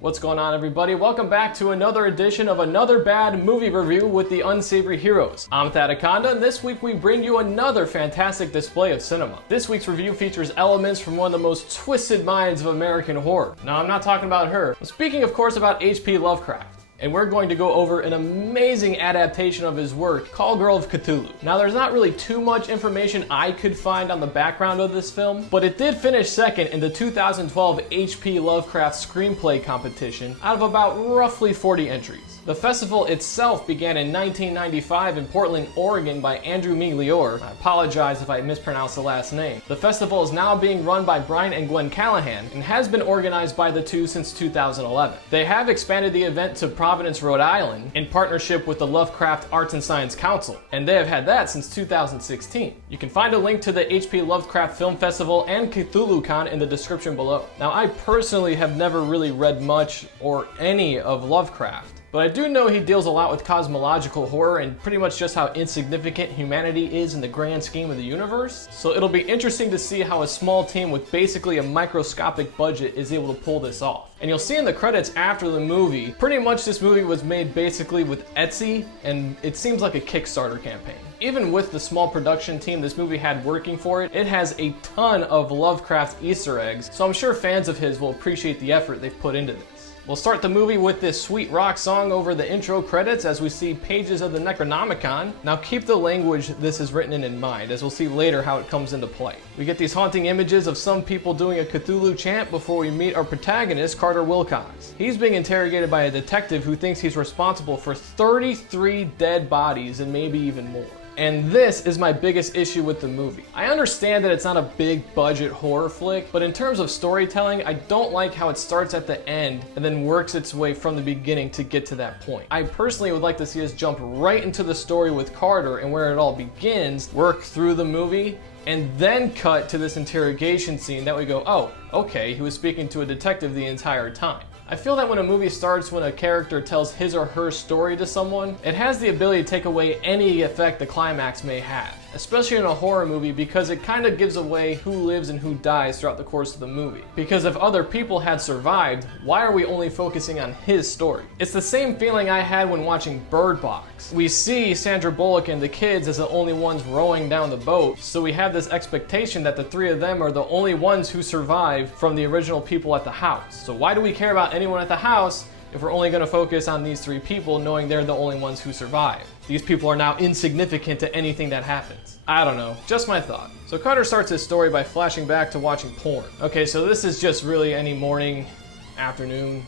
What's going on, everybody? Welcome back to another edition of another bad movie review with the Unsavory Heroes. I'm Thadaconda, and this week we bring you another fantastic display of cinema. This week's review features elements from one of the most twisted minds of American horror. Now, I'm not talking about her. I'm speaking, of course, about H.P. Lovecraft. And we're going to go over an amazing adaptation of his work, Call Girl of Cthulhu. Now, there's not really too much information I could find on the background of this film, but it did finish second in the 2012 H.P. Lovecraft Screenplay Competition out of about roughly 40 entries. The festival itself began in 1995 in Portland, Oregon by Andrew Migliore. I apologize if I mispronounced the last name. The festival is now being run by Brian and Gwen Callahan and has been organized by the two since 2011. They have expanded the event to Providence, Rhode Island in partnership with the Lovecraft Arts and Science Council, and they have had that since 2016. You can find a link to the H.P. Lovecraft Film Festival and CTHULHUCON in the description below. Now, I personally have never really read much or any of Lovecraft, but I do know he deals a lot with cosmological horror and pretty much just how insignificant humanity is in the grand scheme of the universe. So it'll be interesting to see how a small team with basically a microscopic budget is able to pull this off. And you'll see in the credits after the movie, pretty much this movie was made basically with Etsy, and it seems like a Kickstarter campaign. Even with the small production team this movie had working for it, it has a ton of Lovecraft Easter eggs, so I'm sure fans of his will appreciate the effort they've put into this. We'll start the movie with this sweet rock song over the intro credits as we see pages of the Necronomicon. Now keep the language this is written in mind, as we'll see later how it comes into play. We get these haunting images of some people doing a Cthulhu chant before we meet our protagonist, Carter Wilcox. He's being interrogated by a detective who thinks he's responsible for 33 dead bodies and maybe even more. And this is my biggest issue with the movie. I understand that it's not a big budget horror flick, but in terms of storytelling, I don't like how it starts at the end and then works its way from the beginning to get to that point. I personally would like to see us jump right into the story with Carter and where it all begins, work through the movie, and then cut to this interrogation scene that we go, oh, okay, he was speaking to a detective the entire time. I feel that when a movie starts when a character tells his or her story to someone, it has the ability to take away any effect the climax may have, especially in a horror movie, because it kind of gives away who lives and who dies throughout the course of the movie. Because if other people had survived, why are we only focusing on his story? It's the same feeling I had when watching Bird Box. We see Sandra Bullock and the kids as the only ones rowing down the boat, so we have this expectation that the three of them are the only ones who survive from the original people at the house. So why do we care about anyone at the house if we're only going to focus on these three people, knowing they're the only ones who survive? These people are now insignificant to anything that happens. I don't know, just my thought. So Carter starts his story by flashing back to watching porn. Okay, so this is just really any morning, afternoon,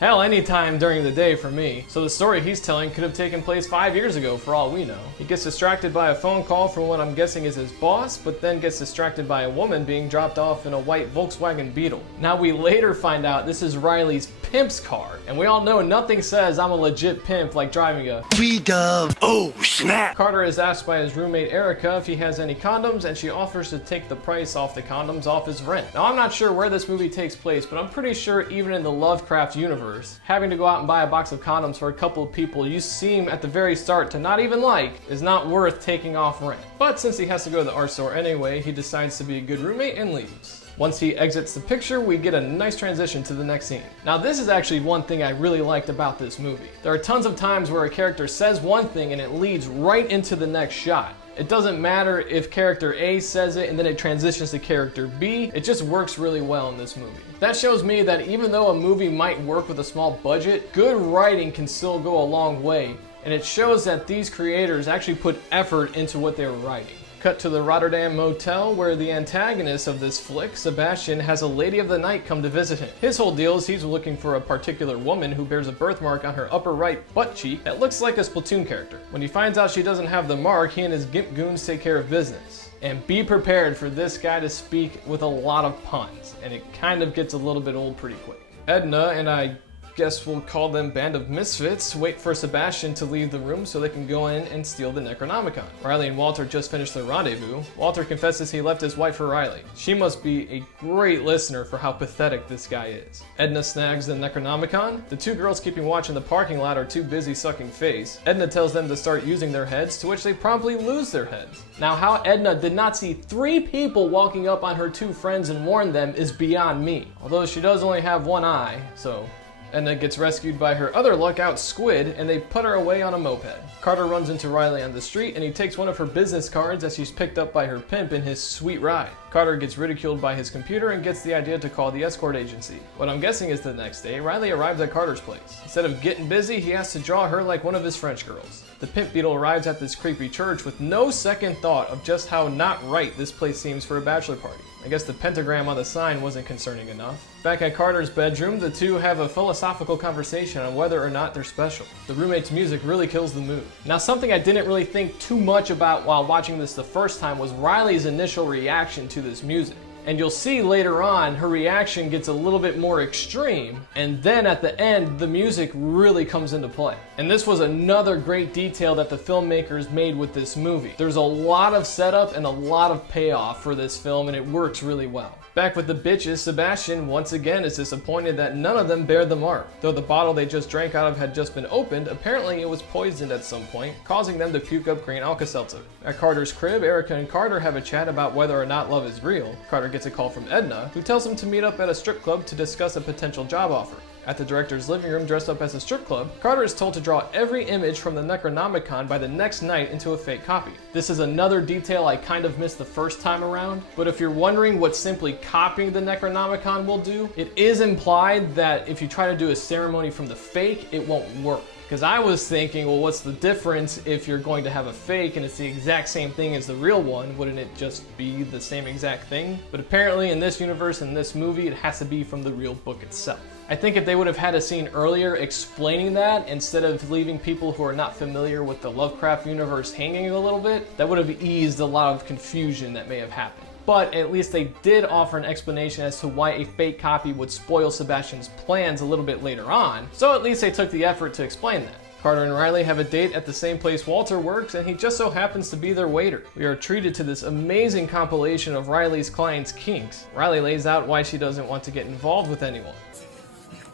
hell, any time during the day for me. So the story he's telling could have taken place 5 years ago for all we know. He gets distracted by a phone call from what I'm guessing is his boss, but then gets distracted by a woman being dropped off in a white Volkswagen Beetle. Now we later find out this is Riley's pimp's car, and we all know nothing says I'm a legit pimp like driving a B-dub. Oh, snap! Carter is asked by his roommate Erica if he has any condoms, and she offers to take the price off the condoms off his rent. Now I'm not sure where this movie takes place, but I'm pretty sure even in the Lovecraft universe, having to go out and buy a box of condoms for a couple of people you seem at the very start to not even like is not worth taking off rent. But since he has to go to the art store anyway, he decides to be a good roommate and leaves. Once he exits the picture, we get a nice transition to the next scene. Now this is actually one thing I really liked about this movie. There are tons of times where a character says one thing and it leads right into the next shot. It doesn't matter if character A says it and then it transitions to character B, it just works really well in this movie. That shows me that even though a movie might work with a small budget, good writing can still go a long way, and it shows that these creators actually put effort into what they were writing. Cut to the Rotterdam Motel, where the antagonist of this flick, Sebastian, has a lady of the night come to visit him. His whole deal is he's looking for a particular woman who bears a birthmark on her upper right butt cheek that looks like a Splatoon character. When he finds out she doesn't have the mark, he and his gimp goons take care of business. And be prepared for this guy to speak with a lot of puns, and it kind of gets a little bit old pretty quick. Edna, and I guess we'll call them Band of Misfits, wait for Sebastian to leave the room so they can go in and steal the Necronomicon. Riley and Walter just finished their rendezvous. Walter confesses he left his wife for Riley. She must be a great listener for how pathetic this guy is. Edna snags the Necronomicon. The two girls keeping watch in the parking lot are too busy sucking face. Edna tells them to start using their heads, to which they promptly lose their heads. Now, how Edna did not see 3 people walking up on her 2 friends and warn them is beyond me. Although she does only have 1 eye, so... Edna gets rescued by her other lookout, Squid, and they put her away on a moped. Carter runs into Riley on the street and he takes one of her business cards as she's picked up by her pimp in his sweet ride. Carter gets ridiculed by his computer and gets the idea to call the escort agency. What I'm guessing is the next day, Riley arrives at Carter's place. Instead of getting busy, he has to draw her like one of his French girls. The pimp beetle arrives at this creepy church with no second thought of just how not right this place seems for a bachelor party. I guess the pentagram on the sign wasn't concerning enough. Back at Carter's bedroom, the two have a philosophical conversation on whether or not they're special. The roommate's music really kills the mood. Now, something I didn't really think too much about while watching this the first time was Riley's initial reaction to this music. And you'll see later on, her reaction gets a little bit more extreme, and then at the end, the music really comes into play. And this was another great detail that the filmmakers made with this movie. There's a lot of setup and a lot of payoff for this film, and it works really well. Back with the bitches, Sebastian once again is disappointed that none of them bear the mark. Though the bottle they just drank out of had just been opened, apparently it was poisoned at some point, causing them to puke up green Alka-Seltzer. At Carter's crib, Erica and Carter have a chat about whether or not love is real. Carter gets a call from Edna, who tells him to meet up at a strip club to discuss a potential job offer. At the director's living room dressed up as a strip club, Carter is told to draw every image from the Necronomicon by the next night into a fake copy. This is another detail I kind of missed the first time around, but if you're wondering what simply copying the Necronomicon will do, it is implied that if you try to do a ceremony from the fake, it won't work. Because I was thinking, well, what's the difference if you're going to have a fake and it's the exact same thing as the real one? Wouldn't it just be the same exact thing? But apparently in this universe, in this movie, it has to be from the real book itself. I think if they would have had a scene earlier explaining that, instead of leaving people who are not familiar with the Lovecraft universe hanging a little bit, that would have eased a lot of confusion that may have happened. But at least they did offer an explanation as to why a fake copy would spoil Sebastian's plans a little bit later on, so at least they took the effort to explain that. Carter and Riley have a date at the same place Walter works, and he just so happens to be their waiter. We are treated to this amazing compilation of Riley's clients' kinks. Riley lays out why she doesn't want to get involved with anyone.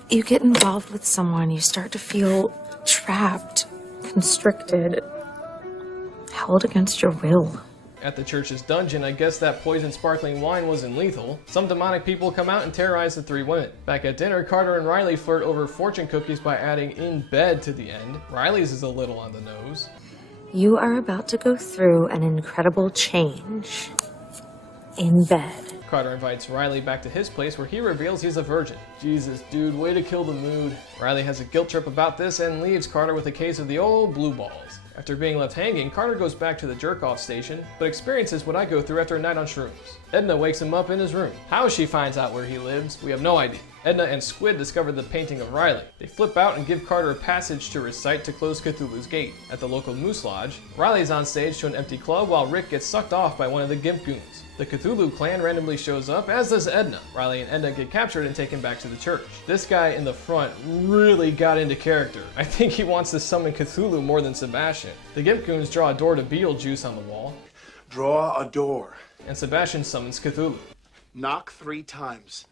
You get involved with someone, you start to feel trapped, constricted, held against your will. At the church's dungeon, I guess that poisoned sparkling wine wasn't lethal. Some demonic people come out and terrorize the 3 women. Back at dinner, Carter and Riley flirt over fortune cookies by adding "in bed" to the end. Riley's is a little on the nose. You are about to go through an incredible change. In bed. Carter invites Riley back to his place where he reveals he's a virgin. Jesus, dude, way to kill the mood. Riley has a guilt trip about this and leaves Carter with a case of the old blue balls. After being left hanging, Carter goes back to the jerk-off station, but experiences what I go through after a night on shrooms. Edna wakes him up in his room. How she finds out where he lives, we have no idea. Edna and Squid discover the painting of Riley. They flip out and give Carter a passage to recite to close Cthulhu's gate. At the local Moose Lodge, Riley's on stage to an empty club while Rick gets sucked off by one of the Gimp goons. The Cthulhu clan randomly shows up, as does Edna. Riley and Edna get captured and taken back to the church. This guy in the front really got into character. I think he wants to summon Cthulhu more than Sebastian. The Gimp goons draw a door to Beetlejuice on the wall. Draw a door. And Sebastian summons Cthulhu. Knock 3 times.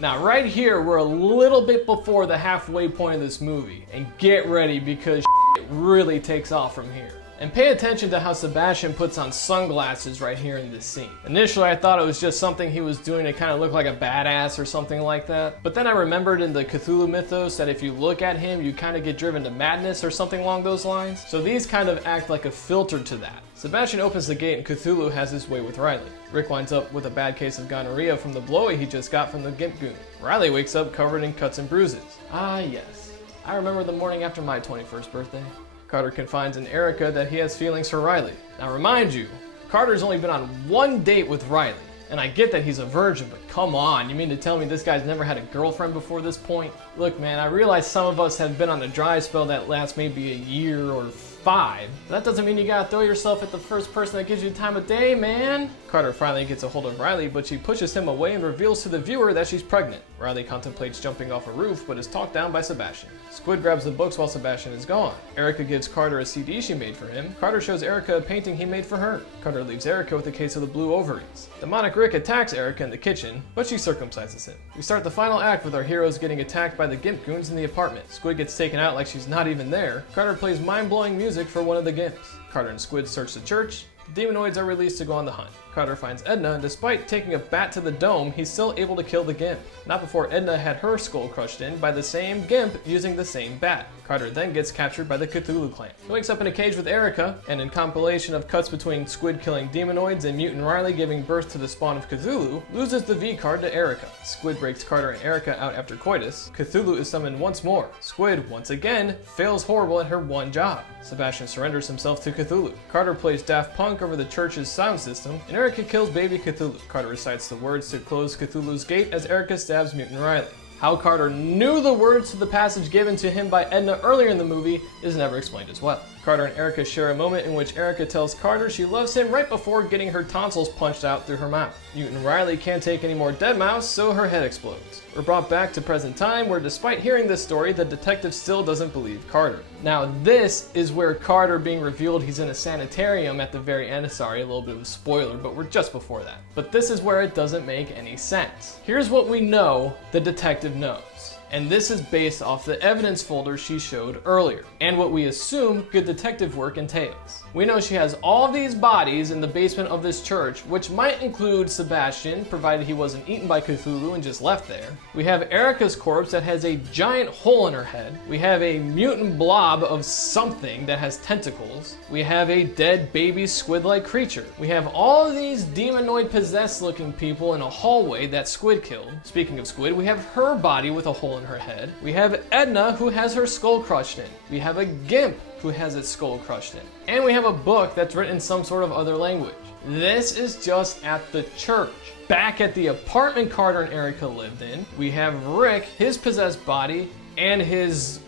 Now right here, we're a little bit before the halfway point of this movie. And get ready because it really takes off from here. And pay attention to how Sebastian puts on sunglasses right here in this scene. Initially, I thought it was just something he was doing to kind of look like a badass or something like that. But then I remembered in the Cthulhu mythos that if you look at him, you kind of get driven to madness or something along those lines. So these kind of act like a filter to that. Sebastian opens the gate and Cthulhu has his way with Riley. Rick winds up with a bad case of gonorrhea from the blowy he just got from the Gimp goon. Riley wakes up covered in cuts and bruises. Ah yes, I remember the morning after my 21st birthday. Carter confides in Erica that he has feelings for Riley. Now remind you, Carter's only been on 1 date with Riley. And I get that he's a virgin, but come on, you mean to tell me this guy's never had a girlfriend before this point? Look man, I realize some of us have been on a dry spell that lasts maybe a year or 5. But that doesn't mean you gotta throw yourself at the first person that gives you the time of day, man. Carter finally gets a hold of Riley, but she pushes him away and reveals to the viewer that she's pregnant. Riley contemplates jumping off a roof, but is talked down by Sebastian. Squid grabs the books while Sebastian is gone. Erica gives Carter a CD she made for him. Carter shows Erica a painting he made for her. Carter leaves Erica with a case of the blue ovaries. Demonic Rick attacks Erica in the kitchen, but she circumcises him. We start the final act with our heroes getting attacked by the Gimp goons in the apartment. Squid gets taken out like she's not even there. Carter plays mind-blowing music for one of the Gimps. Carter and Squid search the church. The demonoids are released to go on the hunt. Carter finds Edna, and despite taking a bat to the dome, he's still able to kill the Gimp. Not before Edna had her skull crushed in by the same Gimp using the same bat. Carter then gets captured by the Cthulhu clan. He wakes up in a cage with Erica, and in compilation of cuts between Squid killing demonoids and Mutant Riley giving birth to the spawn of Cthulhu, loses the V card to Erica. Squid breaks Carter and Erica out after coitus. Cthulhu is summoned once more. Squid, once again, fails horrible at her one job. Sebastian surrenders himself to Cthulhu. Carter plays Daft Punk over the church's sound system, and Erica kills baby Cthulhu. Carter recites the words to close Cthulhu's gate as Erica stabs Mutant Riley. How Carter knew the words to the passage given to him by Edna earlier in the movie is never explained as well. Carter and Erica share a moment in which Erica tells Carter she loves him right before getting her tonsils punched out through her mouth. Mutant Riley can't take any more dead mouse, so her head explodes. We're brought back to present time, where despite hearing this story, the detective still doesn't believe Carter. Now this is where Carter being revealed he's in a sanitarium at the very end. Sorry, a little bit of a spoiler, but we're just before that. But this is where it doesn't make any sense. Here's what we know the detective knows. And this is based off the evidence folder she showed earlier, and what we assume good detective work entails. We know she has all these bodies in the basement of this church, which might include Sebastian, provided he wasn't eaten by Cthulhu and just left there. We have Erica's corpse that has a giant hole in her head. We have a mutant blob of something that has tentacles. We have a dead baby squid-like creature. We have all of these demonoid possessed looking people in a hallway that Squid killed. Speaking of Squid, we have her body with a hole in her head. We have Edna, who has her skull crushed in. We have a Gimp who has its skull crushed in. And we have a book that's written in some sort of other language. This is just at the church. Back at the apartment Carter and Erica lived in, we have Rick, his possessed body, and his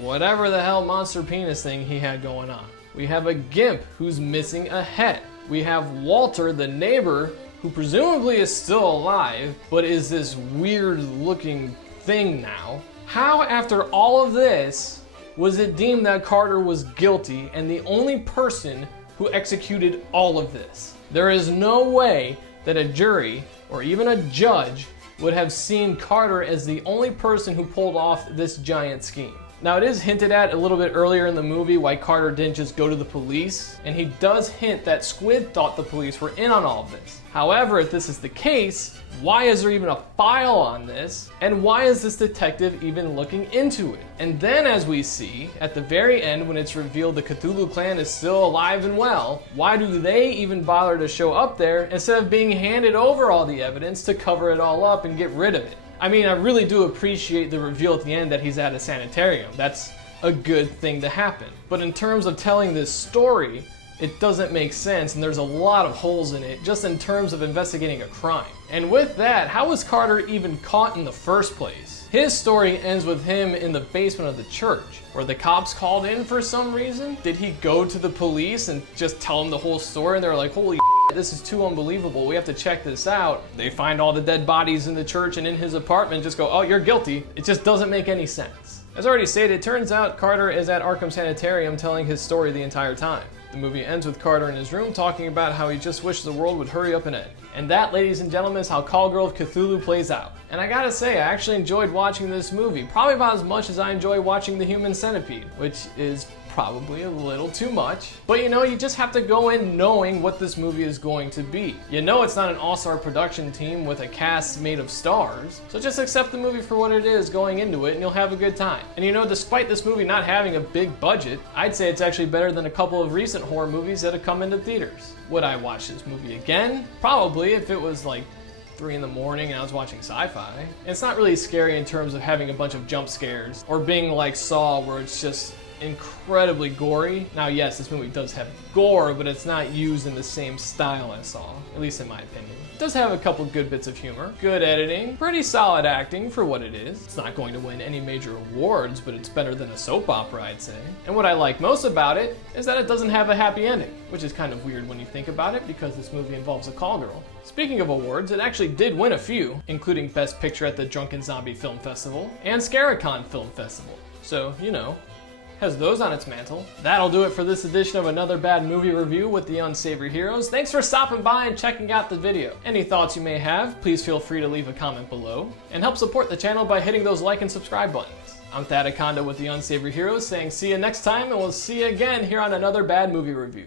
whatever the hell monster penis thing he had going on. We have a Gimp who's missing a head. We have Walter, the neighbor, who presumably is still alive, but is this weird looking thing now. How, after all of this, was it deemed that Carter was guilty and the only person who executed all of this? There is no way that a jury or even a judge would have seen Carter as the only person who pulled off this giant scheme. Now, it is hinted at a little bit earlier in the movie why Carter didn't just go to the police, and he does hint that Squid thought the police were in on all of this. However, if this is the case, why is there even a file on this? And why is this detective even looking into it? And then, as we see, at the very end when it's revealed the Cthulhu clan is still alive and well, why do they even bother to show up there instead of being handed over all the evidence to cover it all up and get rid of it? I mean, I really do appreciate the reveal at the end that he's at a sanitarium. That's a good thing to happen. But in terms of telling this story, it doesn't make sense, and there's a lot of holes in it just in terms of investigating a crime. And with that, how was Carter even caught in the first place? His story ends with him in the basement of the church. Were the cops called in for some reason? Did he go to the police and just tell them the whole story and they're like, holy this is too unbelievable, we have to check this out? They find all the dead bodies in the church and in his apartment, just go, oh, you're guilty. It just doesn't make any sense. As already stated, it turns out Carter is at Arkham Sanitarium telling his story the entire time. The movie ends with Carter in his room talking about how he just wished the world would hurry up and end. And that, ladies and gentlemen, is how Call Girl of Cthulhu plays out. And I gotta say, I actually enjoyed watching this movie, probably about as much as I enjoy watching The Human Centipede, which is probably a little too much. But you know, you just have to go in knowing what this movie is going to be. You know it's not an all-star production team with a cast made of stars, so just accept the movie for what it is going into it and you'll have a good time. And you know, despite this movie not having a big budget, I'd say it's actually better than a couple of recent horror movies that have come into theaters. Would I watch this movie again? Probably, if it was like 3 in the morning and I was watching Sci-Fi. It's not really scary in terms of having a bunch of jump scares or being like Saw, where it's just incredibly gory. Now yes, this movie does have gore, but it's not used in the same style as Saw, at least in my opinion. It does have a couple good bits of humor, good editing, pretty solid acting for what it is. It's not going to win any major awards, but it's better than a soap opera, I'd say. And what I like most about it is that it doesn't have a happy ending, which is kind of weird when you think about it because this movie involves a call girl. Speaking of awards, it actually did win a few, including Best Picture at the Drunken Zombie Film Festival and Scaricon Film Festival. So, you know, has those on its mantle. That'll do it for this edition of Another Bad Movie Review with the Unsavory Heroes. Thanks for stopping by and checking out the video. Any thoughts you may have, please feel free to leave a comment below, and help support the channel by hitting those like and subscribe buttons. I'm Thad Akonda with the Unsavory Heroes saying see you next time, and we'll see you again here on Another Bad Movie Review.